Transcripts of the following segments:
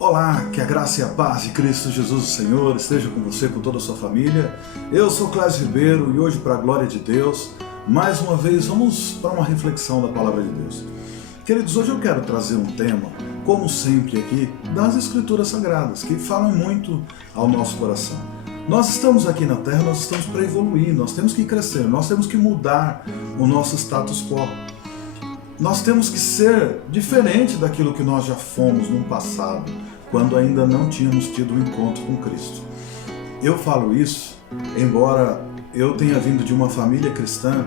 Olá, que a graça e a paz de Cristo Jesus o Senhor esteja com você, com toda a sua família. Eu sou Clésio Ribeiro e hoje, para a glória de Deus, mais uma vez vamos para uma reflexão da Palavra de Deus. Queridos, hoje eu quero trazer um tema, como sempre aqui, das Escrituras Sagradas, que falam muito ao nosso coração. Nós estamos aqui na Terra, nós estamos para evoluir, nós temos que crescer, nós temos que mudar o nosso status quo. Nós temos que ser diferente daquilo que nós já fomos no passado, quando ainda não tínhamos tido um encontro com Cristo. Eu falo isso, embora eu tenha vindo de uma família cristã,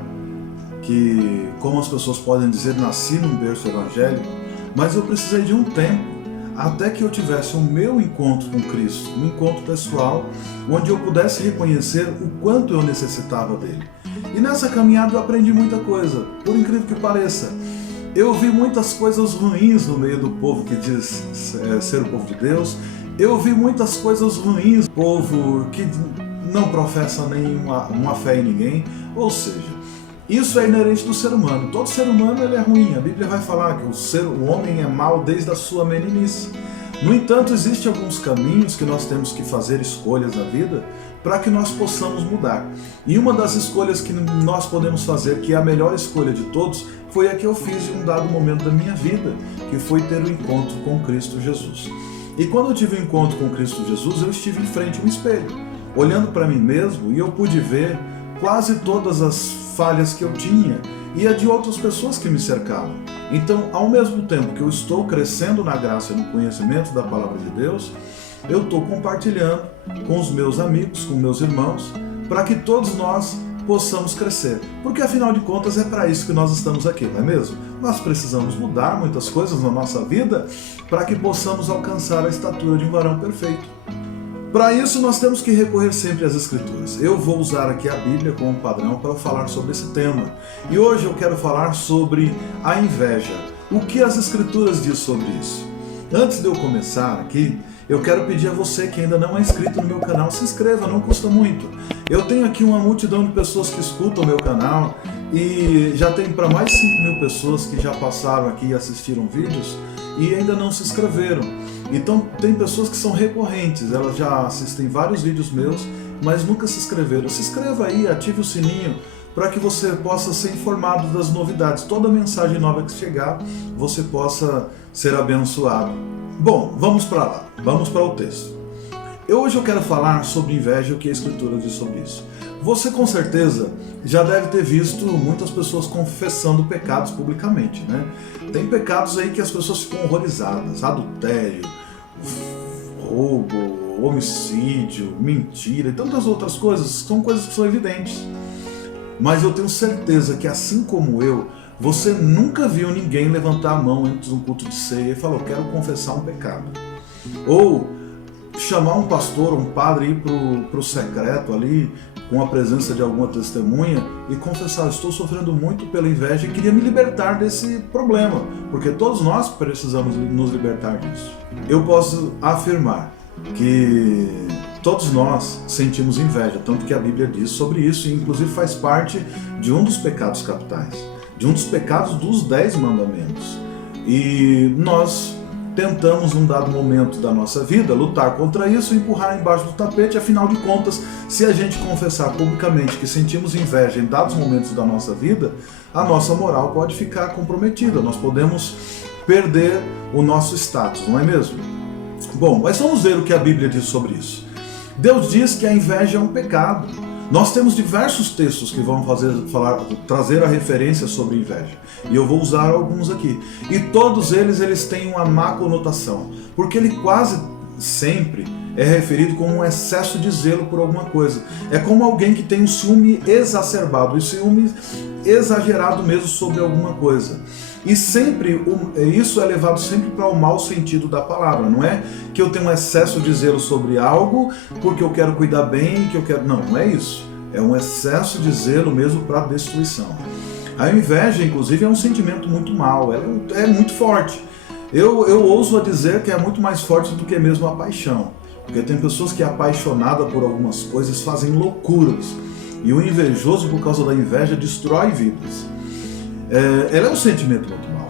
que, como as pessoas podem dizer, nasci num berço evangélico, mas eu precisei de um tempo até que eu tivesse o meu encontro com Cristo, um encontro pessoal, onde eu pudesse reconhecer o quanto eu necessitava dele. E nessa caminhada eu aprendi muita coisa, por incrível que pareça. Eu vi muitas coisas ruins no meio do povo que diz ser o povo de Deus. Eu vi muitas coisas ruins, povo que não professa nenhuma fé em ninguém. Ou seja, isso é inerente do ser humano. Todo ser humano ele é ruim. A Bíblia vai falar que o homem é mau desde a sua meninice. No entanto, existem alguns caminhos que nós temos que fazer escolhas na vida para que nós possamos mudar. E uma das escolhas que nós podemos fazer, que é a melhor escolha de todos, foi a que eu fiz em um dado momento da minha vida, que foi ter o encontro com Cristo Jesus. E quando eu tive o encontro com Cristo Jesus, eu estive em frente a um espelho, olhando para mim mesmo, e eu pude ver quase todas as falhas que eu tinha e a de outras pessoas que me cercavam. Então, ao mesmo tempo que eu estou crescendo na graça e no conhecimento da Palavra de Deus, eu estou compartilhando com os meus amigos, com meus irmãos, para que todos nós possamos crescer. Porque afinal de contas é para isso que nós estamos aqui, não é mesmo? Nós precisamos mudar muitas coisas na nossa vida para que possamos alcançar a estatura de um varão perfeito. Para isso nós temos que recorrer sempre às Escrituras. Eu vou usar aqui a Bíblia como padrão para falar sobre esse tema. E hoje eu quero falar sobre a inveja. O que as Escrituras dizem sobre isso? Antes de eu começar aqui, eu quero pedir a você que ainda não é inscrito no meu canal, se inscreva, não custa muito. Eu tenho aqui uma multidão de pessoas que escutam o meu canal e já tem para mais de 5.000 pessoas que já passaram aqui e assistiram vídeos e ainda não se inscreveram. Então tem pessoas que são recorrentes, elas já assistem vários vídeos meus, mas nunca se inscreveram. Se inscreva aí, ative o sininho para que você possa ser informado das novidades. Toda mensagem nova que chegar, você possa ser abençoado. Bom, vamos para lá, vamos para o texto. Hoje eu quero falar sobre inveja e o que a Escritura diz sobre isso. Você com certeza já deve ter visto muitas pessoas confessando pecados publicamente, né? Tem pecados aí que as pessoas ficam horrorizadas: adultério, roubo, homicídio, mentira e tantas outras coisas. São coisas que são evidentes. Mas eu tenho certeza que, assim como eu, você nunca viu ninguém levantar a mão antes de um culto de ceia e falar: eu quero confessar um pecado. Ou chamar um pastor, um padre, ir para o secreto ali, com a presença de alguma testemunha, e confessar: estou sofrendo muito pela inveja e queria me libertar desse problema, porque todos nós precisamos nos libertar disso. Eu posso afirmar que todos nós sentimos inveja, tanto que a Bíblia diz sobre isso, e inclusive faz parte de um dos pecados capitais, de um dos pecados dos 10 mandamentos. E nós tentamos, num dado momento da nossa vida, lutar contra isso e empurrar embaixo do tapete. Afinal de contas, se a gente confessar publicamente que sentimos inveja em dados momentos da nossa vida, a nossa moral pode ficar comprometida, nós podemos perder o nosso status, não é mesmo? Bom, mas vamos ver o que a Bíblia diz sobre isso. Deus diz que a inveja é um pecado. Nós temos diversos textos que vão trazer a referência sobre inveja. E eu vou usar alguns aqui. E todos eles têm uma má conotação. Porque ele quase sempre é referido como um excesso de zelo por alguma coisa. É como alguém que tem um ciúme exacerbado, um ciúme exagerado mesmo sobre alguma coisa. E sempre, isso é levado sempre para o mau sentido da palavra. Não é que eu tenho um excesso de zelo sobre algo porque eu quero cuidar bem, que eu quero... Não é isso. É um excesso de zelo mesmo para destruição. A inveja, inclusive, é um sentimento muito mau. Ela é muito forte. Eu ouso a dizer que é muito mais forte do que mesmo a paixão. Porque tem pessoas que, apaixonadas por algumas coisas, fazem loucuras. E o invejoso, por causa da inveja, destrói vidas. Ela é um sentimento muito mau.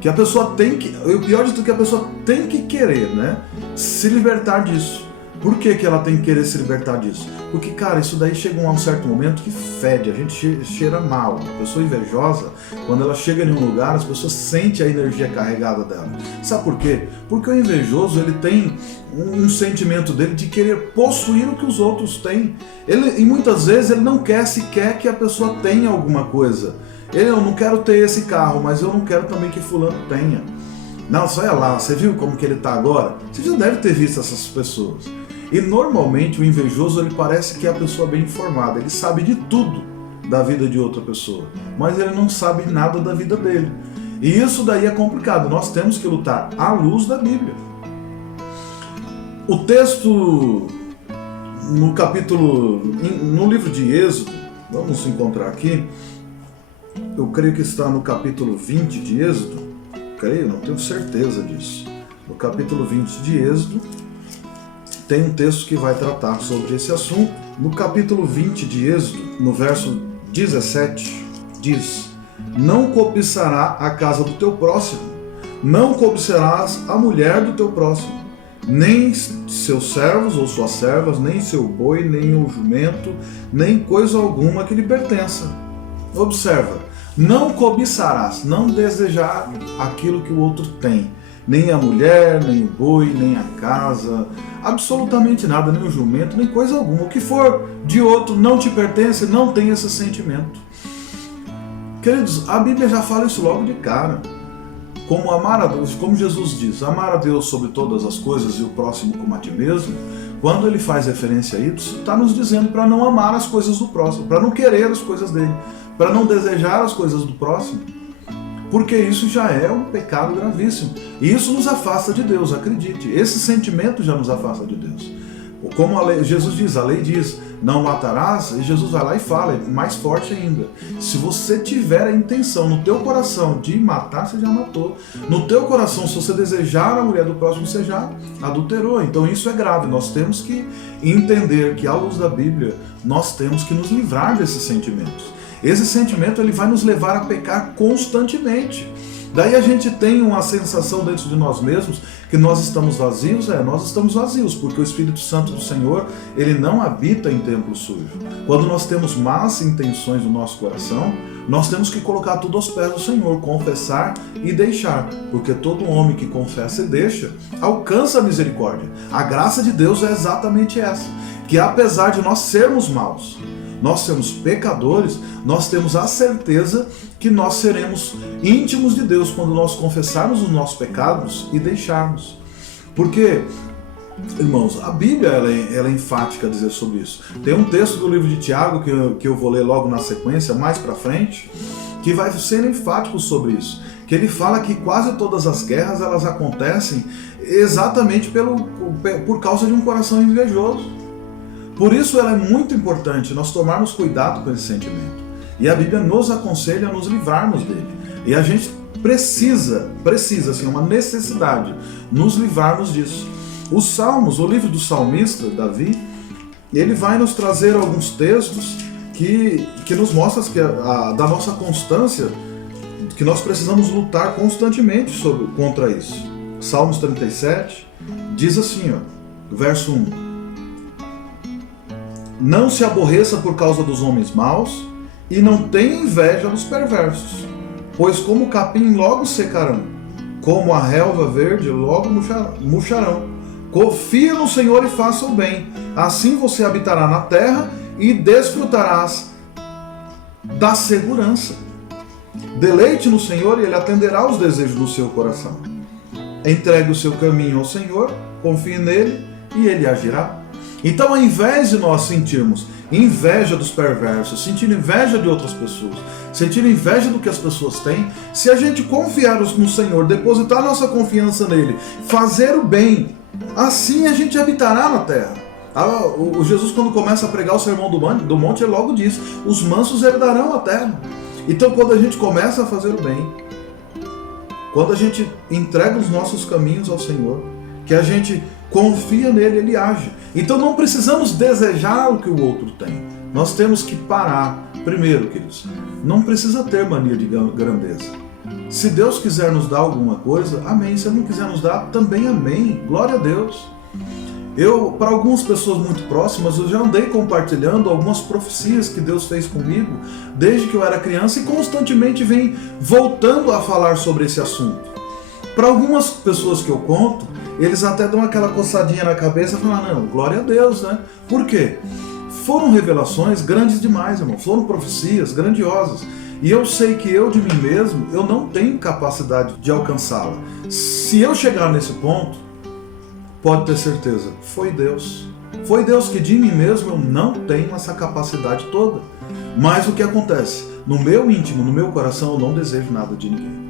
que a pessoa tem que, o pior de tudo, que a pessoa tem que querer, né, se libertar disso. Por que que ela tem que querer se libertar disso? Porque, cara, isso daí chega a um certo momento que fede, a gente cheira mal. A pessoa invejosa, quando ela chega em um lugar, as pessoas sentem a energia carregada dela. Sabe por quê? Porque o invejoso, ele tem um sentimento dele de querer possuir o que os outros têm. E muitas vezes ele não quer sequer que a pessoa tenha alguma coisa. Eu não quero ter esse carro, mas eu não quero também que fulano tenha. Não, só olha lá, você viu como que ele está agora? Você já deve ter visto essas pessoas. E normalmente o invejoso, ele parece que é a pessoa bem informada, ele sabe de tudo da vida de outra pessoa, mas ele não sabe nada da vida dele. E isso daí é complicado, nós temos que lutar à luz da Bíblia. O texto no livro de Êxodo, vamos encontrar aqui, eu creio que está no capítulo 20 de Êxodo, creio, não tenho certeza disso. No capítulo 20 de Êxodo, tem um texto que vai tratar sobre esse assunto. No capítulo 20 de Êxodo, no verso 17, diz: não cobiçará a casa do teu próximo, não cobiçarás a mulher do teu próximo, nem seus servos ou suas servas, nem seu boi, nem o jumento, nem coisa alguma que lhe pertença. Observa, não cobiçarás, não desejar aquilo que o outro tem. Nem a mulher, nem o boi, nem a casa, absolutamente nada, nem o jumento, nem coisa alguma. O que for de outro não te pertence, não tem esse sentimento. Queridos, a Bíblia já fala isso logo de cara. Como amar a Deus, como Jesus diz, amar a Deus sobre todas as coisas e o próximo como a ti mesmo, quando ele faz referência a isso, está nos dizendo para não amar as coisas do próximo, para não querer as coisas dele, para não desejar as coisas do próximo. Porque isso já é um pecado gravíssimo. E isso nos afasta de Deus, acredite. Esse sentimento já nos afasta de Deus. Como Jesus diz, a lei diz, não matarás, e Jesus vai lá e fala, mais forte ainda. Se você tiver a intenção no teu coração de matar, você já matou. No teu coração, se você desejar a mulher do próximo, você já adulterou. Então isso é grave. Nós temos que entender que, à luz da Bíblia, nós temos que nos livrar desses sentimentos. Esse sentimento, ele vai nos levar a pecar constantemente. Daí a gente tem uma sensação dentro de nós mesmos que nós estamos vazios. Nós estamos vazios, porque o Espírito Santo do Senhor, ele não habita em templo sujo. Quando nós temos más intenções no nosso coração, nós temos que colocar tudo aos pés do Senhor, confessar e deixar, porque todo homem que confessa e deixa, alcança a misericórdia. A graça de Deus é exatamente essa, que apesar de nós sermos maus, nós sermos pecadores, nós temos a certeza que nós seremos íntimos de Deus quando nós confessarmos os nossos pecados e deixarmos. Porque, irmãos, a Bíblia ela é enfática a dizer sobre isso. Tem um texto do livro de Tiago que eu vou ler logo na sequência, mais para frente, que vai ser enfático sobre isso. Que ele fala que quase todas as guerras elas acontecem exatamente por causa de um coração invejoso. Por isso ela é muito importante nós tomarmos cuidado com esse sentimento. E a Bíblia nos aconselha a nos livrarmos dele. E a gente precisa, assim, uma necessidade, nos livrarmos disso. Os Salmos, o livro do salmista, Davi, ele vai nos trazer alguns textos que nos mostram que da nossa constância, que nós precisamos lutar constantemente contra isso. Salmos 37 diz assim, verso 1. Não se aborreça por causa dos homens maus, e não tenha inveja dos perversos, pois como o capim logo secarão, como a relva verde logo murcharão. Confia no Senhor e faça o bem, assim você habitará na terra e desfrutarás da segurança. Deleite no Senhor e Ele atenderá os desejos do seu coração. Entregue o seu caminho ao Senhor, confie nele e Ele agirá. Então, ao invés de nós sentirmos inveja dos perversos, sentir inveja de outras pessoas, sentir inveja do que as pessoas têm, se a gente confiar no Senhor, depositar nossa confiança nele, fazer o bem, assim a gente habitará na terra. O Jesus, quando começa a pregar o sermão do monte, ele logo diz, os mansos herdarão a terra. Então, quando a gente começa a fazer o bem, quando a gente entrega os nossos caminhos ao Senhor, que a gente confia nele, ele age. Então não precisamos desejar o que o outro tem. Nós temos que parar. Primeiro, queridos, não precisa ter mania de grandeza. Se Deus quiser nos dar alguma coisa, amém. Se Ele não quiser nos dar, também amém. Glória a Deus. Para algumas pessoas muito próximas, eu já andei compartilhando algumas profecias que Deus fez comigo desde que eu era criança e constantemente vem voltando a falar sobre esse assunto. Para algumas pessoas que eu conto, eles até dão aquela coçadinha na cabeça e falam, não, glória a Deus, né? Por quê? Foram revelações grandes demais, irmão. Foram profecias grandiosas. E eu sei que eu de mim mesmo, eu não tenho capacidade de alcançá-la. Se eu chegar nesse ponto, pode ter certeza, foi Deus. Foi Deus que de mim mesmo eu não tenho essa capacidade toda. Mas o que acontece? No meu íntimo, no meu coração, eu não desejo nada de ninguém.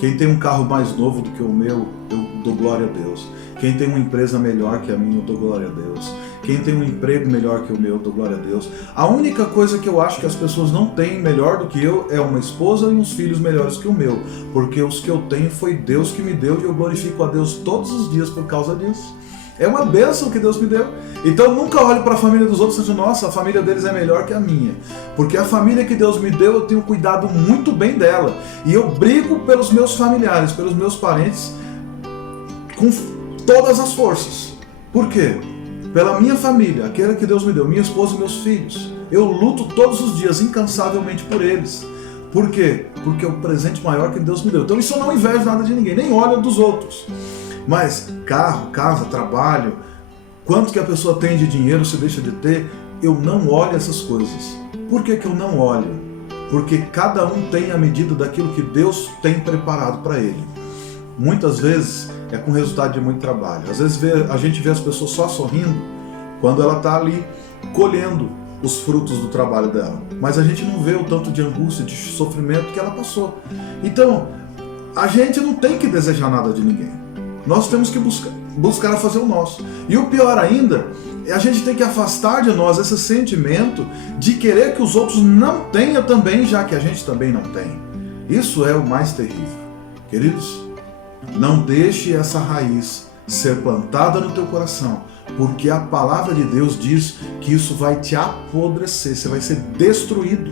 Quem tem um carro mais novo do que o meu, eu dou glória a Deus. Quem tem uma empresa melhor que a minha, eu dou glória a Deus. Quem tem um emprego melhor que o meu, eu dou glória a Deus. A única coisa que eu acho que as pessoas não têm melhor do que eu é uma esposa e uns filhos melhores que o meu. Porque os que eu tenho foi Deus que me deu e eu glorifico a Deus todos os dias por causa disso. É uma bênção que Deus me deu. Então nunca olhe para a família dos outros e diga, nossa, a família deles é melhor que a minha. Porque a família que Deus me deu, eu tenho cuidado muito bem dela. E eu brigo pelos meus familiares, pelos meus parentes, com todas as forças. Por quê? Pela minha família, aquela que Deus me deu, minha esposa e meus filhos. Eu luto todos os dias, incansavelmente por eles. Por quê? Porque é o presente maior que Deus me deu. Então isso eu não invejo nada de ninguém, nem olho dos outros. Mas carro, casa, trabalho, quanto que a pessoa tem de dinheiro, se deixa de ter, eu não olho essas coisas. Por que que eu não olho? Porque cada um tem a medida daquilo que Deus tem preparado para ele. Muitas vezes é com resultado de muito trabalho. Às vezes a gente vê as pessoas só sorrindo quando ela está ali colhendo os frutos do trabalho dela. Mas a gente não vê o tanto de angústia, de sofrimento que ela passou. Então, a gente não tem que desejar nada de ninguém. Nós temos que buscar fazer o nosso. E o pior ainda, a gente tem que afastar de nós esse sentimento de querer que os outros não tenham também, já que a gente também não tem. Isso é o mais terrível. Queridos, não deixe essa raiz ser plantada no teu coração, porque a palavra de Deus diz que isso vai te apodrecer, você vai ser destruído.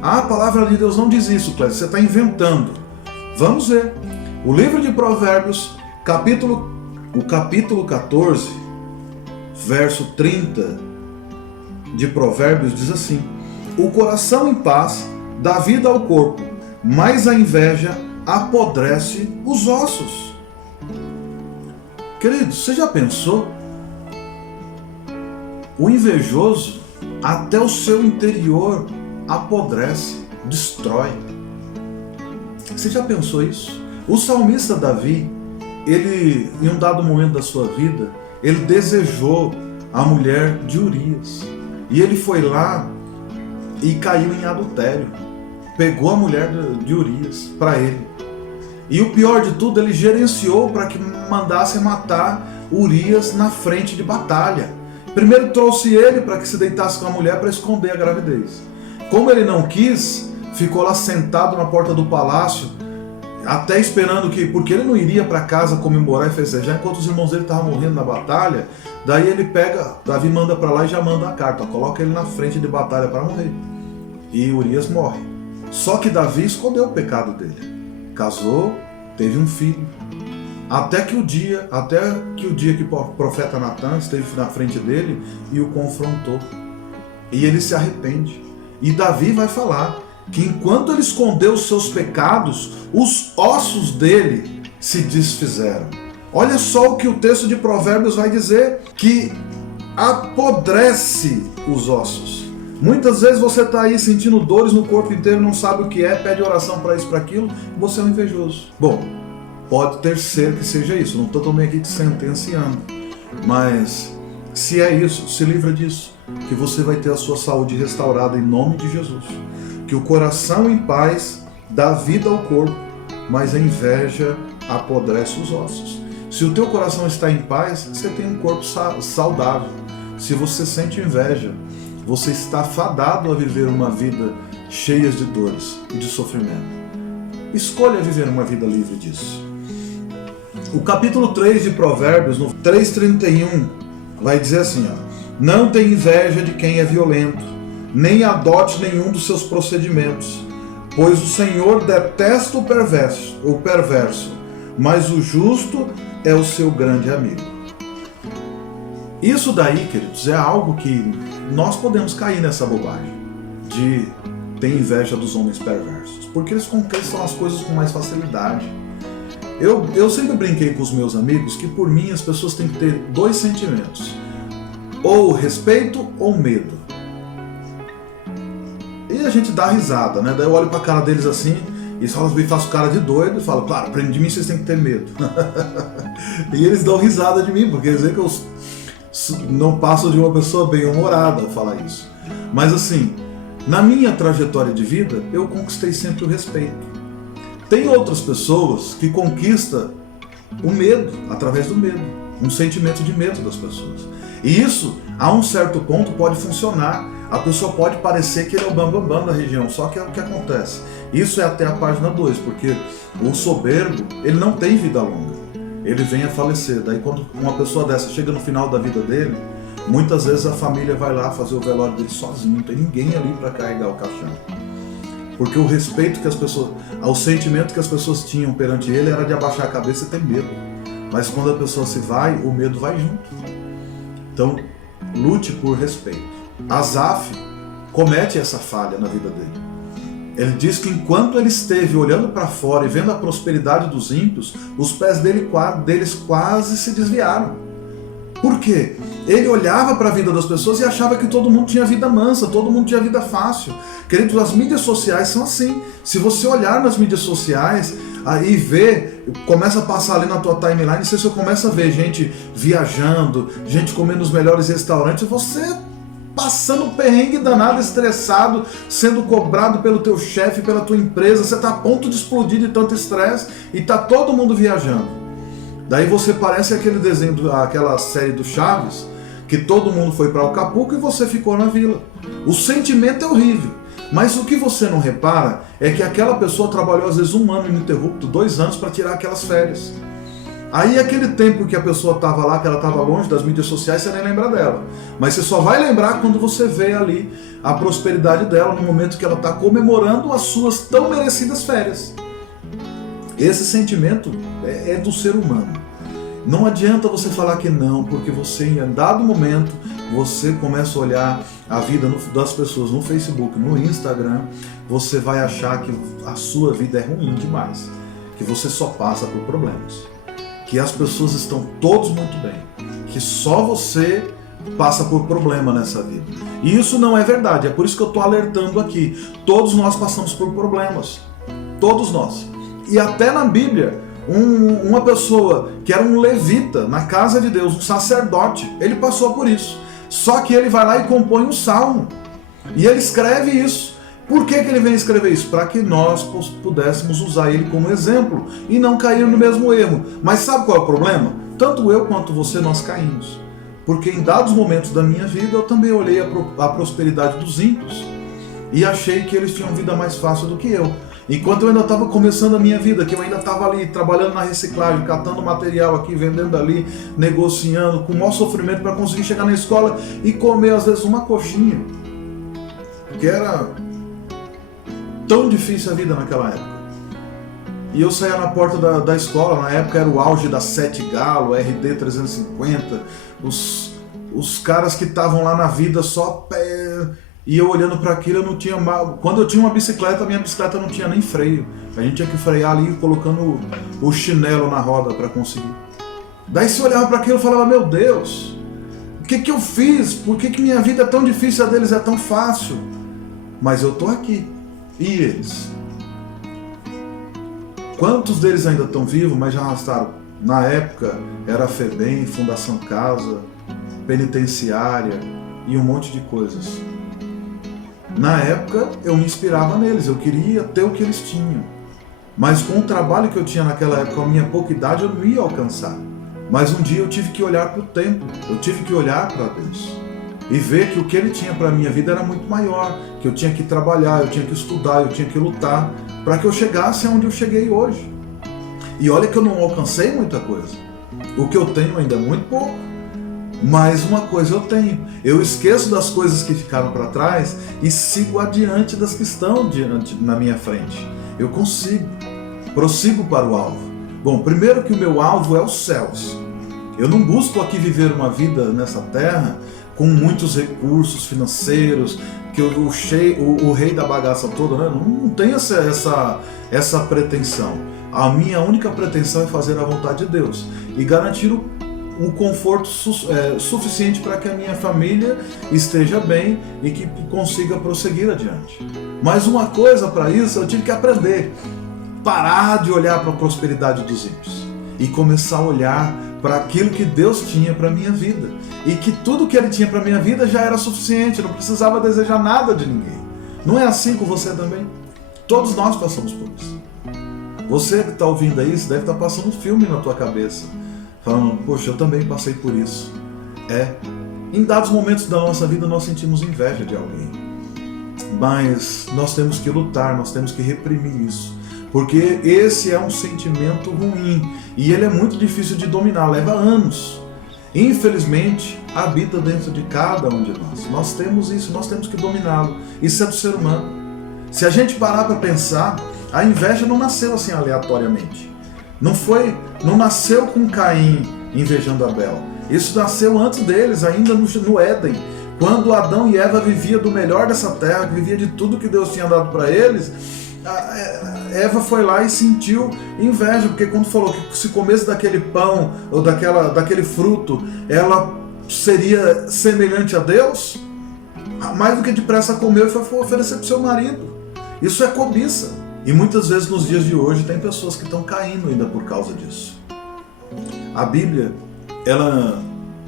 A palavra de Deus não diz isso, Clécio, você está inventando. Vamos ver. O livro de Provérbios, o capítulo 14, verso 30 de Provérbios diz assim: o coração em paz dá vida ao corpo, mas a inveja apodrece os ossos. Queridos, você já pensou? O invejoso, até o seu interior apodrece, destrói. Você já pensou isso? O salmista Davi, ele, em um dado momento da sua vida, ele desejou a mulher de Urias. E ele foi lá e caiu em adultério. Pegou a mulher de Urias para ele. E o pior de tudo, ele gerenciou para que mandasse matar Urias na frente de batalha. Primeiro trouxe ele para que se deitasse com a mulher para esconder a gravidez. Como ele não quis, ficou lá sentado na porta do palácio, até esperando que, porque ele não iria para casa comemorar e festejar, enquanto os irmãos dele estavam morrendo na batalha. Daí ele pega, Davi manda para lá e já manda a carta, coloca ele na frente de batalha para morrer. E Urias morre. Só que Davi escondeu o pecado dele. Casou, teve um filho. Até que o dia que o profeta Natan esteve na frente dele e o confrontou. E ele se arrepende. E Davi vai falar que enquanto ele escondeu os seus pecados, os ossos dele se desfizeram. Olha só o que o texto de Provérbios vai dizer, que apodrece os ossos. Muitas vezes você está aí sentindo dores no corpo inteiro, não sabe o que é, pede oração para isso, para aquilo, e você é um invejoso. Bom, pode ter ser que seja isso, não estou também aqui te sentenciando, mas se é isso, se livra disso, que você vai ter a sua saúde restaurada em nome de Jesus. Que o coração em paz dá vida ao corpo, mas a inveja apodrece os ossos. Se o teu coração está em paz, você tem um corpo saudável. Se você sente inveja, você está fadado a viver uma vida cheia de dores e de sofrimento. Escolha viver uma vida livre disso. O capítulo 3 de Provérbios, no 3:31, vai dizer assim, ó: não tenha inveja de quem é violento, nem adote nenhum dos seus procedimentos, Pois o Senhor detesta o perverso, mas o justo é o seu grande amigo. Isso daí, queridos, é algo que nós podemos cair nessa bobagem de ter inveja dos homens perversos, porque eles conquistam as coisas com mais facilidade. Eu sempre brinquei com os meus amigos que, por mim, as pessoas têm que ter dois sentimentos: ou respeito ou medo. E a gente dá risada, né? Daí eu olho pra cara deles assim e faço cara de doido e falo, claro, de mim vocês têm que ter medo. E eles dão risada de mim, porque eles veem que eu não passo de uma pessoa bem-humorada ao falar isso. Mas assim, na minha trajetória de vida, eu conquistei sempre o respeito. Tem outras pessoas que conquistam o medo, através do medo, um sentimento de medo das pessoas. E isso, a um certo ponto, pode funcionar. A pessoa pode parecer que ele é o bambambam da região, só que é o que acontece. Isso é até a página 2, porque o soberbo, ele não tem vida longa, ele vem a falecer. Daí quando uma pessoa dessa chega no final da vida dele, muitas vezes a família vai lá fazer o velório dele sozinho, não tem ninguém ali para carregar o caixão. Porque o respeito que as pessoas, o sentimento que as pessoas tinham perante ele era de abaixar a cabeça e ter medo. Mas quando a pessoa se vai, o medo vai junto. Então, lute por respeito. Asaf comete essa falha na vida dele. Ele diz que enquanto ele esteve olhando para fora e vendo a prosperidade dos ímpios, os pés deles quase se desviaram. Por quê? Ele olhava para a vida das pessoas e achava que todo mundo tinha vida mansa, todo mundo tinha vida fácil. Queridos, as mídias sociais são assim. Se você olhar nas mídias sociais e ver, começa a passar ali na tua timeline, você começa a ver gente viajando, gente comendo nos melhores restaurantes, você passando perrengue danado, estressado, sendo cobrado pelo teu chefe, pela tua empresa, você está a ponto de explodir de tanto estresse e está todo mundo viajando. Daí você parece aquele desenho, aquela série do Chaves, que todo mundo foi para Acapulco e você ficou na vila. O sentimento é horrível, mas o que você não repara é que aquela pessoa trabalhou às vezes 1 ano ininterrupto, 2 anos para tirar aquelas férias. Aí aquele tempo que a pessoa estava lá, que ela estava longe das mídias sociais, você nem lembra dela. Mas você só vai lembrar quando você vê ali a prosperidade dela, no momento que ela está comemorando as suas tão merecidas férias. Esse sentimento é do ser humano. Não adianta você falar que não, porque você, em dado momento, você começa a olhar a vida das pessoas no Facebook, no Instagram, você vai achar que a sua vida é ruim demais, que você só passa por problemas, que as pessoas estão todos muito bem, que só você passa por problema nessa vida. E isso não é verdade, é por isso que eu estou alertando aqui. Todos nós passamos por problemas, todos nós. E até na Bíblia, uma pessoa que era um levita na casa de Deus, um sacerdote, ele passou por isso. Só que ele vai lá e compõe um salmo. E ele escreve isso. Por que ele vem escrever isso? Para que nós pudéssemos usar ele como exemplo e não cair no mesmo erro. Mas sabe qual é o problema? Tanto eu quanto você, nós caímos. Porque em dados momentos da minha vida, eu também olhei a prosperidade dos ímpios e achei que eles tinham vida mais fácil do que eu. Enquanto eu ainda estava começando a minha vida, que eu ainda estava ali trabalhando na reciclagem, catando material aqui, vendendo ali, negociando, com o maior sofrimento para conseguir chegar na escola e comer às vezes uma coxinha, que era tão difícil a vida naquela época. E eu saía na porta da escola, na época era o auge da 7 Galo, RD 350, os caras que estavam lá na vida só pé. E eu olhando para aquilo, eu não tinha. Quando eu tinha uma bicicleta, minha bicicleta não tinha nem freio. A gente tinha que frear ali colocando o chinelo na roda para conseguir. Daí você olhava para aquilo e falava, meu Deus, o que eu fiz? Por que minha vida é tão difícil e a deles é tão fácil? Mas eu tô aqui. E eles? Quantos deles ainda estão vivos, mas já arrastaram? Na época era a FEBEM, Fundação Casa, penitenciária e um monte de coisas. Na época eu me inspirava neles, eu queria ter o que eles tinham. Mas com o trabalho que eu tinha naquela época, com a minha pouca idade, eu não ia alcançar. Mas um dia eu tive que olhar para o tempo, eu tive que olhar para Deus e ver que o que Ele tinha para a minha vida era muito maior, que eu tinha que trabalhar, eu tinha que estudar, eu tinha que lutar para que eu chegasse aonde eu cheguei hoje. E olha que eu não alcancei muita coisa. O que eu tenho ainda é muito pouco. Mas uma coisa eu tenho, eu esqueço das coisas que ficaram para trás e sigo adiante das que estão na minha frente. Eu prossigo para o alvo. Bom, primeiro que o meu alvo é os céus. Eu não busco aqui viver uma vida nessa terra com muitos recursos financeiros, que o rei da bagaça toda, né? Não tenho essa pretensão. A minha única pretensão é fazer a vontade de Deus e garantir o conforto suficiente para que a minha família esteja bem e que consiga prosseguir adiante. Mas uma coisa para isso eu tive que aprender: parar de olhar para a prosperidade dos ímpios e começar a olhar para aquilo que Deus tinha para a minha vida, e que tudo que Ele tinha para a minha vida já era suficiente, não precisava desejar nada de ninguém. Não é assim com você também? Todos nós passamos por isso. Você que está ouvindo isso deve estar passando um filme na tua cabeça, falando: poxa, eu também passei por isso. Em dados momentos da nossa vida nós sentimos inveja de alguém, mas nós temos que lutar, nós temos que reprimir isso, porque esse é um sentimento ruim e ele é muito difícil de dominar, leva anos. Infelizmente, habita dentro de cada um de nós. Nós temos isso, nós temos que dominá-lo. Isso é do ser humano. Se a gente parar para pensar, a inveja não nasceu assim aleatoriamente. Não nasceu com Caim invejando Abel. Isso nasceu antes deles, ainda no Éden. Quando Adão e Eva viviam do melhor dessa terra, vivia de tudo que Deus tinha dado para eles, Eva foi lá e sentiu inveja, porque quando falou que se comesse daquele pão ou daquele fruto, ela seria semelhante a Deus, mais do que depressa comeu e foi oferecer para o seu marido. Isso é cobiça. E muitas vezes nos dias de hoje tem pessoas que estão caindo ainda por causa disso. A Bíblia, ela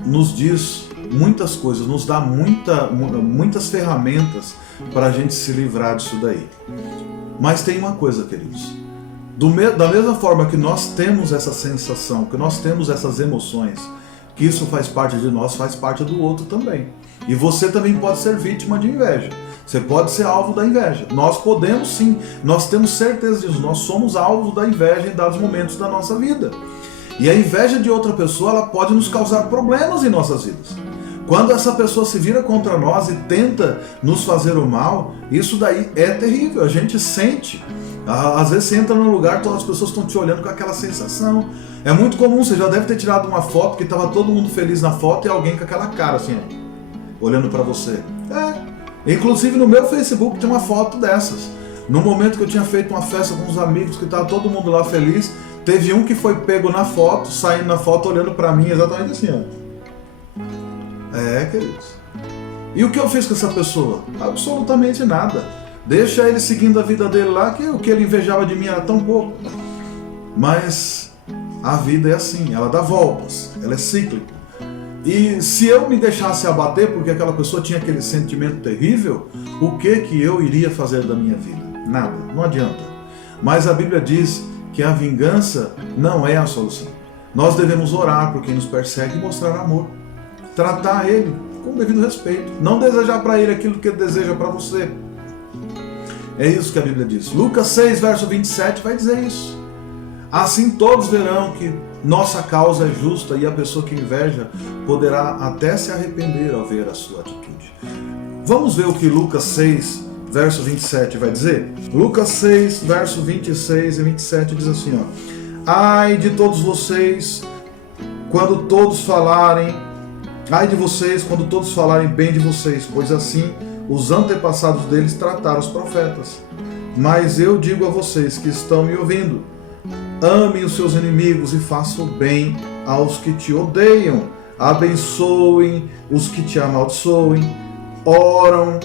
nos diz muitas coisas, nos dá muitas ferramentas para a gente se livrar disso daí. Mas tem uma coisa, queridos: da mesma forma que nós temos essa sensação, que nós temos essas emoções, que isso faz parte de nós, faz parte do outro também. E você também pode ser vítima de inveja. Você pode ser alvo da inveja. Nós podemos sim, nós temos certeza disso. Nós somos alvo da inveja em dados momentos da nossa vida. E a inveja de outra pessoa, ela pode nos causar problemas em nossas vidas. Quando essa pessoa se vira contra nós e tenta nos fazer o mal, isso daí é terrível, a gente sente. Às vezes você entra num lugar, todas as pessoas estão te olhando com aquela sensação. É muito comum, você já deve ter tirado uma foto que estava todo mundo feliz na foto e alguém com aquela cara assim, olhando para você. Inclusive no meu Facebook tem uma foto dessas. No momento que eu tinha feito uma festa com uns amigos, que estava todo mundo lá feliz, teve um que foi pego na foto, saindo na foto, olhando para mim exatamente assim, queridos. E o que eu fiz com essa pessoa? Absolutamente nada. Deixa ele seguindo a vida dele lá, que o que ele invejava de mim era tão pouco. Mas a vida é assim, ela dá voltas, ela é cíclica. E se eu me deixasse abater porque aquela pessoa tinha aquele sentimento terrível, o que eu iria fazer da minha vida? Nada, não adianta. Mas a Bíblia diz que a vingança não é a solução. Nós devemos orar por quem nos persegue e mostrar amor. Tratar ele com devido respeito. Não desejar para ele aquilo que ele deseja para você. É isso que a Bíblia diz. Lucas 6, verso 27 vai dizer isso. Assim todos verão que nossa causa é justa e a pessoa que inveja poderá até se arrepender ao ver a sua atitude. Vamos ver o que Lucas 6, verso 27 vai dizer? Lucas 6, verso 26 e 27 diz assim, ai de todos vocês quando todos falarem bem de vocês, pois assim os antepassados deles trataram os profetas. Mas eu digo a vocês que estão me ouvindo, amem os seus inimigos e façam bem aos que te odeiam, abençoem os que te amaldiçoem, oram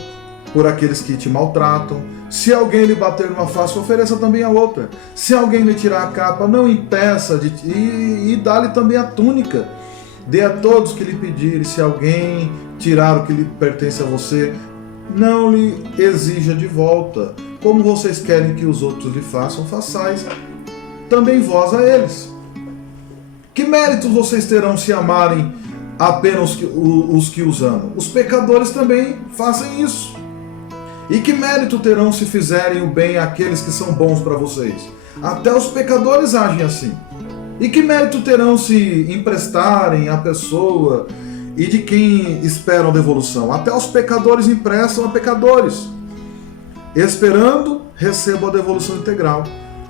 por aqueles que te maltratam. Se alguém lhe bater numa face, ofereça também a outra. Se alguém lhe tirar a capa, não impeça e dá-lhe também a túnica. Dê a todos que lhe pedirem. Se alguém tirar o que lhe pertence a você, não lhe exija de volta. Como vocês querem que os outros lhe façam, façais também vós a eles. Que méritos vocês terão se amarem apenas os que os amam? Os pecadores também fazem isso. E que mérito terão se fizerem o bem àqueles que são bons para vocês? Até os pecadores agem assim. E que mérito terão se emprestarem à pessoa e de quem esperam devolução. Até os pecadores emprestam a pecadores. Esperando, recebam a devolução integral.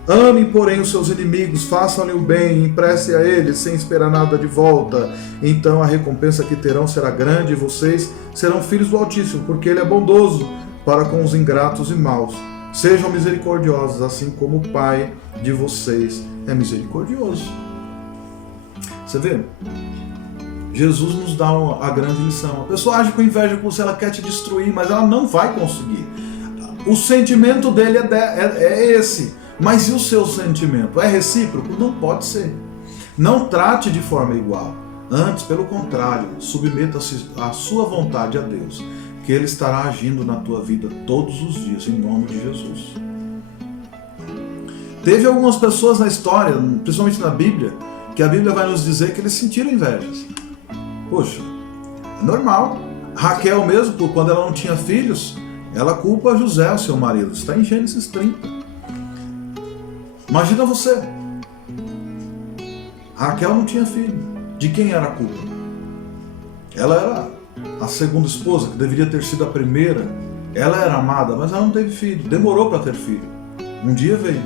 Amem, porém, os seus inimigos, façam-lhe o bem, emprestem a eles sem esperar nada de volta. Então a recompensa que terão será grande e vocês serão filhos do Altíssimo, porque Ele é bondoso para com os ingratos e maus. Sejam misericordiosos, assim como o Pai de vocês é misericordioso. Você vê? Jesus nos dá a grande lição. A pessoa age com inveja com você, ela quer te destruir, mas ela não vai conseguir. O sentimento dele é esse. Mas e o seu sentimento? É recíproco? Não pode ser. Não trate de forma igual. Antes, pelo contrário, submeta-se à sua vontade a Deus, que Ele estará agindo na tua vida todos os dias, em nome de Jesus. Teve algumas pessoas na história, principalmente na Bíblia, que a Bíblia vai nos dizer que eles sentiram invejas. Poxa, é normal. Raquel mesmo, quando ela não tinha filhos, ela culpa José, o seu marido. Está em Gênesis 30. Imagina você. Raquel não tinha filho. De quem era a culpa? Ela era a segunda esposa, que deveria ter sido a primeira. Ela era amada, mas ela não teve filho. Demorou para ter filho. Um dia veio.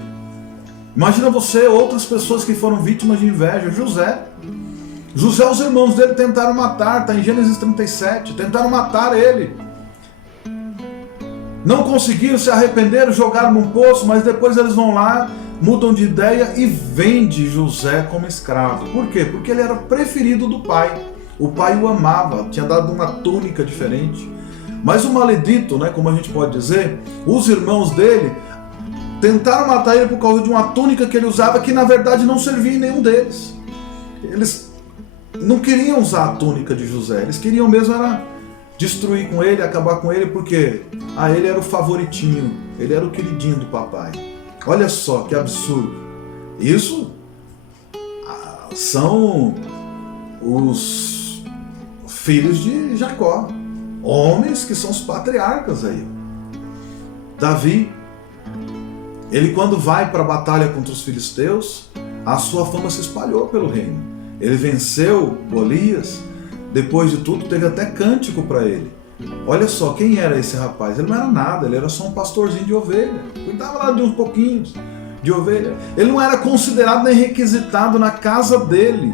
Imagina você, outras pessoas que foram vítimas de inveja. José, os irmãos dele tentaram matar, está em Gênesis 37. Tentaram matar ele. Não conseguiram, se arrependeram, jogaram num poço, mas depois eles vão lá, mudam de ideia e vendem José como escravo. Por quê? Porque ele era preferido do pai. O pai o amava, tinha dado uma túnica diferente. Mas o maledito, né, como a gente pode dizer, os irmãos dele tentaram matar ele por causa de uma túnica que ele usava, que na verdade não servia em nenhum deles. Eles não queriam usar a túnica de José, eles queriam mesmo era destruir com ele, acabar com ele, porque ele era o favoritinho, ele era o queridinho do papai. Olha só que absurdo. Isso são os filhos de Jacó, homens que são os patriarcas aí. Davi, ele quando vai para a batalha contra os filisteus, a sua fama se espalhou pelo reino. Ele venceu Golias, depois de tudo teve até cântico para ele. Olha só, quem era esse rapaz? Ele não era nada, ele era só um pastorzinho de ovelha. Cuidava lá de uns pouquinhos de ovelha. Ele não era considerado nem requisitado na casa dele,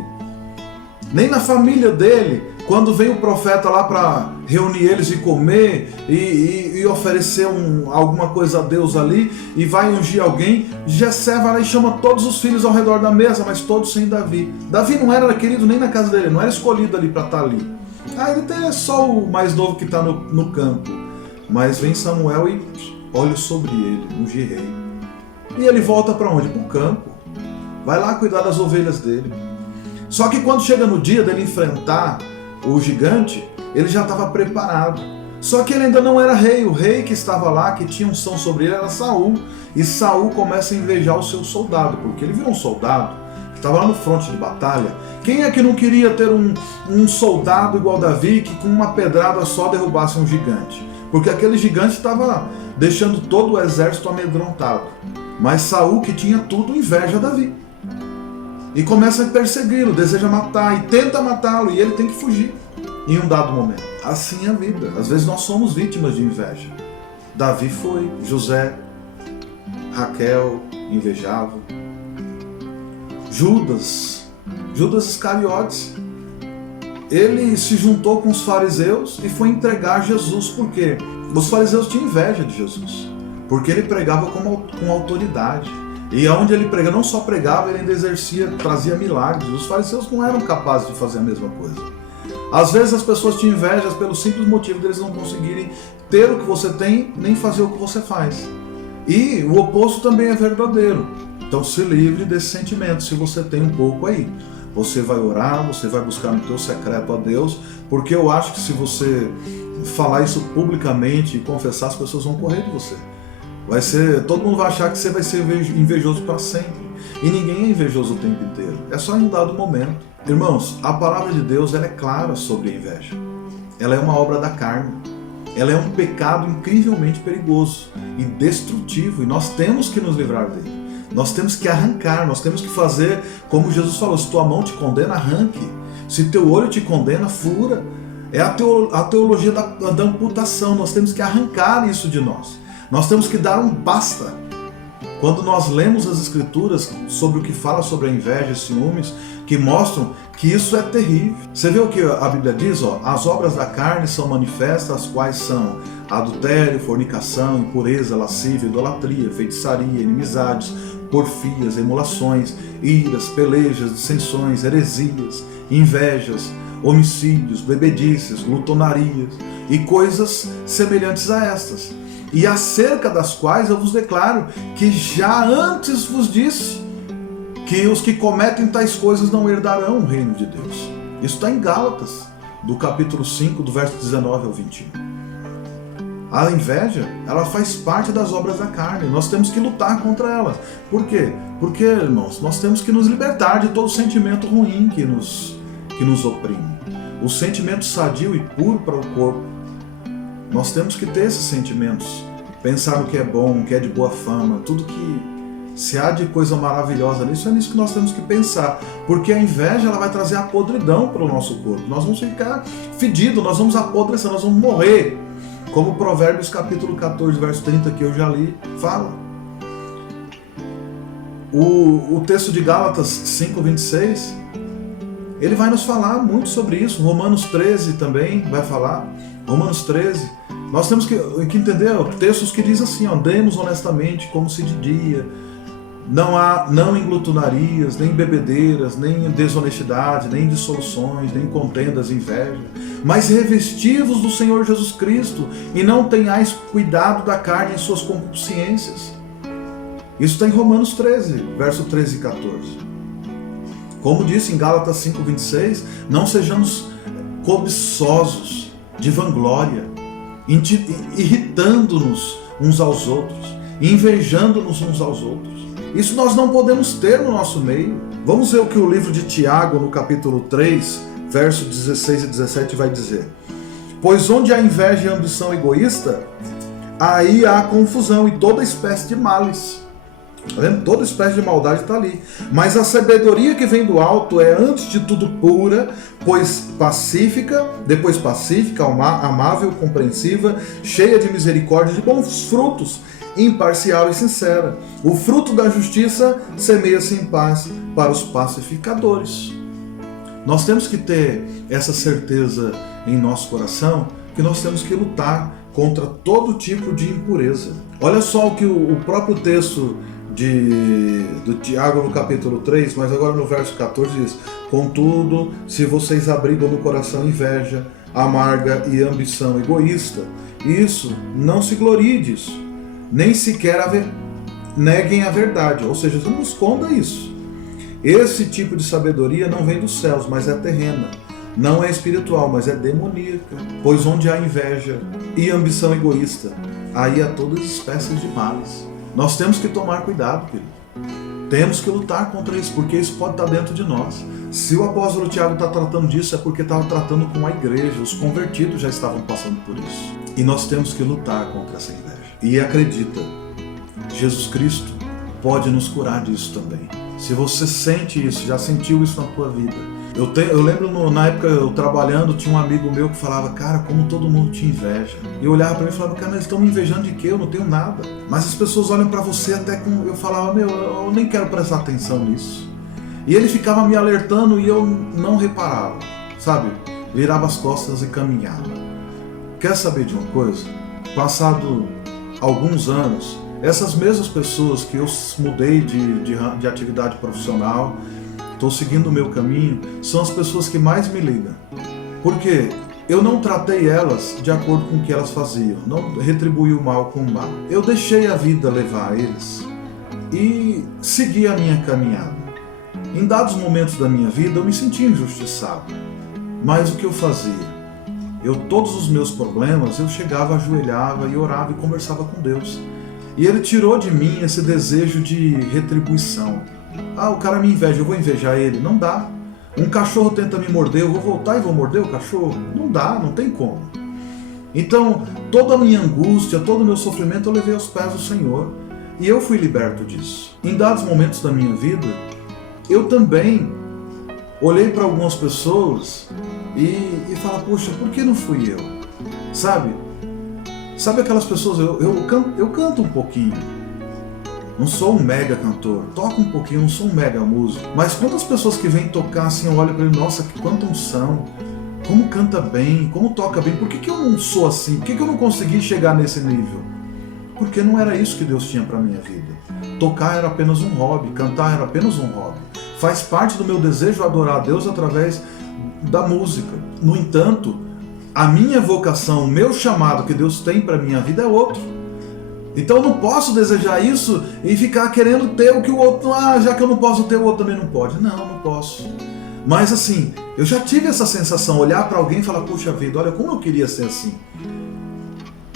nem na família dele. Quando veio o profeta lá para reunir eles e comer e oferecer alguma coisa a Deus ali e vai ungir alguém, Jessé vai lá e chama todos os filhos ao redor da mesa, mas todos sem Davi. Davi não era querido nem na casa dele, não era escolhido ali para estar ali. Ele tem só o mais novo que está no campo. Mas vem Samuel e olha sobre ele, ungir rei. E ele volta para onde? Para o campo. Vai lá cuidar das ovelhas dele. Só que quando chega no dia dele enfrentar o gigante, ele já estava preparado. Só que ele ainda não era rei. O rei que estava lá, que tinha unção sobre ele, era Saul. E Saul começa a invejar o seu soldado, porque ele virou um soldado que estava lá no fronte de batalha. Quem é que não queria ter um soldado igual Davi, que com uma pedrada só derrubasse um gigante? Porque aquele gigante estava deixando todo o exército amedrontado. Mas Saul, que tinha tudo, inveja Davi. E começa a persegui-lo, deseja matar e tenta matá-lo, e ele tem que fugir em um dado momento. Assim é a vida. Às vezes nós somos vítimas de inveja. Davi foi, José, Raquel invejava, Judas Iscariotes, ele se juntou com os fariseus e foi entregar Jesus. Por quê? Os fariseus tinham inveja de Jesus, porque ele pregava com autoridade. E onde ele pregava, não só pregava, ele ainda exercia, trazia milagres. Os fariseus não eram capazes de fazer a mesma coisa. Às vezes as pessoas te invejam pelo simples motivo deles não conseguirem ter o que você tem, nem fazer o que você faz. E o oposto também é verdadeiro. Então se livre desse sentimento, se você tem um pouco aí. Você vai orar, você vai buscar no teu secreto a Deus, porque eu acho que se você falar isso publicamente e confessar, as pessoas vão correr de você. Todo mundo vai achar que você vai ser invejoso para sempre. E ninguém é invejoso o tempo inteiro. É só em um dado momento. Irmãos, a palavra de Deus ela é clara sobre a inveja. Ela é uma obra da carne. Ela é um pecado incrivelmente perigoso e destrutivo. E nós temos que nos livrar dele. Nós temos que arrancar, nós temos que fazer como Jesus falou: se tua mão te condena, arranque. Se teu olho te condena, fura. É a teologia da amputação. Nós temos que arrancar isso de nós. Nós temos que dar um basta. Quando nós lemos as Escrituras sobre o que fala sobre a inveja e ciúmes, que mostram que isso é terrível. Você vê o que a Bíblia diz? As obras da carne são manifestas, as quais são adultério, fornicação, impureza, lascívia, idolatria, feitiçaria, inimizades, porfias, emulações, iras, pelejas, dissensões, heresias, invejas, homicídios, bebedices, glutonarias e coisas semelhantes a estas. E acerca das quais eu vos declaro que já antes vos disse que os que cometem tais coisas não herdarão o reino de Deus. Isso está em Gálatas, do capítulo 5, do verso 19 ao 21. A inveja, ela faz parte das obras da carne. Nós temos que lutar contra ela. Por quê? Porque, irmãos, nós temos que nos libertar de todo sentimento ruim que nos oprime. O sentimento sadio e puro para o corpo. Nós temos que ter esses sentimentos, pensar no que é bom, o que é de boa fama, tudo que se há de coisa maravilhosa nisso, é nisso que nós temos que pensar, porque a inveja ela vai trazer a podridão para o nosso corpo, nós vamos ficar fedidos, nós vamos apodrecer, nós vamos morrer, como Provérbios capítulo 14, verso 30, que eu já li, fala. O texto de Gálatas 5, 26, ele vai nos falar muito sobre isso. Romanos 13 também vai falar, Romanos 13, nós temos que entender textos que dizem assim, andemos honestamente como se de dia, não em glutonarias, nem em bebedeiras, nem em desonestidade, nem em dissoluções, nem em contendas, inveja, mas revestivos do Senhor Jesus Cristo, e não tenhais cuidado da carne em suas concupiscências. Isso está em Romanos 13, verso 13 e 14. Como disse em Gálatas 5, 26, não sejamos cobiçosos de vanglória, irritando-nos uns aos outros, invejando-nos uns aos outros. Isso nós não podemos ter no nosso meio. Vamos ver o que o livro de Tiago, no capítulo 3, verso 16 e 17 vai dizer. Pois onde há inveja e ambição egoísta, aí há confusão e toda espécie de males. Tá vendo? Toda espécie de maldade está ali. Mas a sabedoria que vem do alto é antes de tudo pura, depois pacífica, amável, compreensiva, cheia de misericórdia e de bons frutos, imparcial e sincera. O fruto da justiça semeia-se em paz para os pacificadores. Nós temos que ter essa certeza em nosso coração que nós temos que lutar contra todo tipo de impureza. Olha só o que o próprio texto do Tiago no capítulo 3, mas agora no verso 14 diz: contudo, se vocês abrigam no coração inveja, amarga e ambição egoísta, isso não se glorie disso, nem sequer neguem a verdade, ou seja, não esconda isso. Esse tipo de sabedoria não vem dos céus, mas é terrena, não é espiritual, mas é demoníaca, pois onde há inveja e ambição egoísta, aí há todas as espécies de males. Nós temos que tomar cuidado, querido. Temos que lutar contra isso, porque isso pode estar dentro de nós. Se o apóstolo Tiago está tratando disso, é porque estava tratando com a igreja. Os convertidos já estavam passando por isso. E nós temos que lutar contra essa inveja. E acredita, Jesus Cristo pode nos curar disso também. Se você sente isso, já sentiu isso na tua vida. Eu lembro na época eu trabalhando, tinha um amigo meu que falava, cara, como todo mundo te inveja. E eu olhava para mim e falava, cara, mas eles estão me invejando de quê? Eu não tenho nada. Mas as pessoas olham para você até com... Eu falava, eu nem quero prestar atenção nisso. E ele ficava me alertando e eu não reparava, sabe? Virava as costas e caminhava. Quer saber de uma coisa? Passado alguns anos, essas mesmas pessoas que eu mudei de atividade profissional, estou seguindo o meu caminho, são as pessoas que mais me ligam. Porque eu não tratei elas de acordo com o que elas faziam, não retribuí o mal com o mal. Eu deixei a vida levar eles e segui a minha caminhada. Em dados momentos da minha vida eu me sentia injustiçado, mas o que eu fazia? Todos os meus problemas, eu chegava, ajoelhava e orava e conversava com Deus. E Ele tirou de mim esse desejo de retribuição. Ah, o cara me inveja, eu vou invejar ele. Não dá. Um cachorro tenta me morder, eu vou voltar e vou morder o cachorro? Não dá, não tem como. Então, toda a minha angústia, todo o meu sofrimento eu levei aos pés do Senhor. E eu fui liberto disso. Em dados momentos da minha vida, eu também olhei para algumas pessoas e falo, poxa, por que não fui eu? Sabe aquelas pessoas, eu canto um pouquinho, não sou um mega cantor, toco um pouquinho, não sou um mega músico, mas quantas pessoas que vêm tocar assim, eu olho para ele, nossa, que quanta unção, como canta bem, como toca bem, por que eu não sou assim, por que eu não consegui chegar nesse nível? Porque não era isso que Deus tinha para minha vida. Tocar era apenas um hobby, cantar era apenas um hobby. Faz parte do meu desejo adorar a Deus através da música. No entanto, a minha vocação, o meu chamado que Deus tem para minha vida é outro. Então eu não posso desejar isso e ficar querendo ter o que o outro, já que eu não posso ter, o outro também não pode. Não posso. Mas assim, eu já tive essa sensação, olhar para alguém e falar, puxa vida, olha como eu queria ser assim.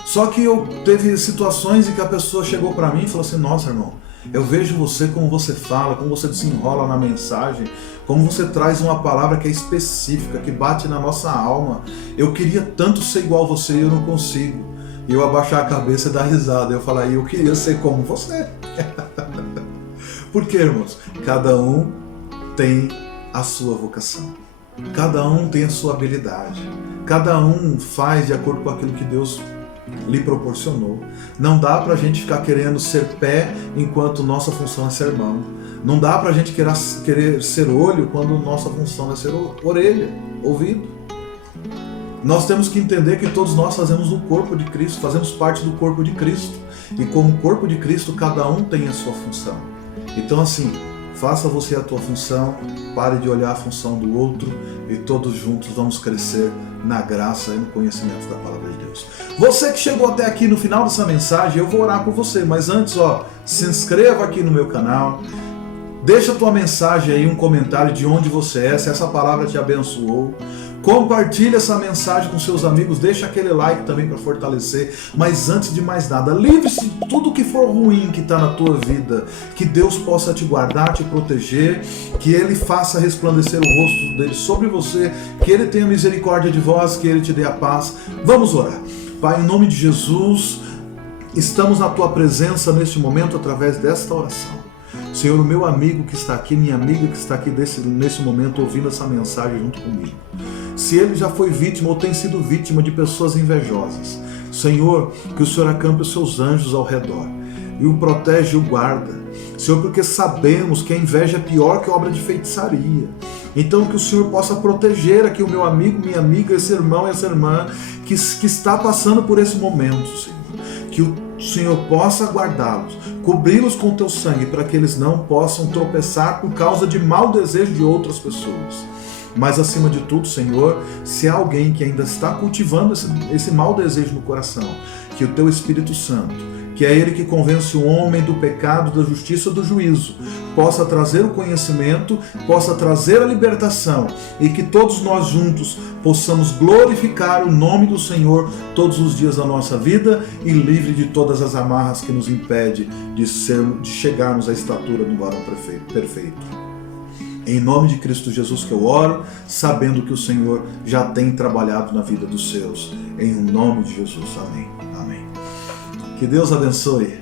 Só que eu teve situações em que a pessoa chegou para mim e falou assim, nossa irmão, eu vejo você, como você fala, como você desenrola na mensagem, como você traz uma palavra que é específica, que bate na nossa alma. Eu queria tanto ser igual a você e eu não consigo. E eu abaixar a cabeça e dar risada. Eu falar, eu queria ser como você. Por quê, irmãos? Cada um tem a sua vocação. Cada um tem a sua habilidade. Cada um faz de acordo com aquilo que Deus lhe proporcionou. Não dá pra gente ficar querendo ser pé enquanto nossa função é ser mão. Não dá pra gente querer ser olho quando nossa função é ser orelha, ouvido. Nós temos que entender que todos nós fazemos o corpo de Cristo, fazemos parte do corpo de Cristo. E como corpo de Cristo, cada um tem a sua função. Então assim, faça você a tua função, pare de olhar a função do outro e todos juntos vamos crescer na graça e no conhecimento da palavra de Deus. Você que chegou até aqui no final dessa mensagem, eu vou orar por você, mas antes, se inscreva aqui no meu canal, deixa a tua mensagem aí, um comentário de onde você é, se essa palavra te abençoou. Compartilhe essa mensagem com seus amigos, deixa aquele like também para fortalecer, mas antes de mais nada, livre-se de tudo que for ruim que está na tua vida, que Deus possa te guardar, te proteger, que Ele faça resplandecer o rosto dele sobre você, que Ele tenha misericórdia de vós, que Ele te dê a paz. Vamos orar. Pai, em nome de Jesus, estamos na tua presença neste momento através desta oração. Senhor, o meu amigo que está aqui, minha amiga que está aqui nesse momento ouvindo essa mensagem junto comigo, se ele já foi vítima ou tem sido vítima de pessoas invejosas, Senhor, que o Senhor acampe os seus anjos ao redor e o protege e o guarda. Senhor, porque sabemos que a inveja é pior que obra de feitiçaria. Então que o Senhor possa proteger aqui o meu amigo, minha amiga, esse irmão e essa irmã que está passando por esse momento, Senhor. Que o Senhor possa guardá-los, cobri-los com o teu sangue para que eles não possam tropeçar por causa de mau desejo de outras pessoas. Mas acima de tudo, Senhor, se há alguém que ainda está cultivando esse mau desejo no coração, que o teu Espírito Santo, que é Ele que convence o homem do pecado, da justiça e do juízo, possa trazer o conhecimento, possa trazer a libertação e que todos nós juntos possamos glorificar o nome do Senhor todos os dias da nossa vida e livre de todas as amarras que nos impedem de chegarmos à estatura do varão perfeito. Em nome de Cristo Jesus que eu oro, sabendo que o Senhor já tem trabalhado na vida dos seus. Em nome de Jesus. Amém. Amém. Que Deus abençoe.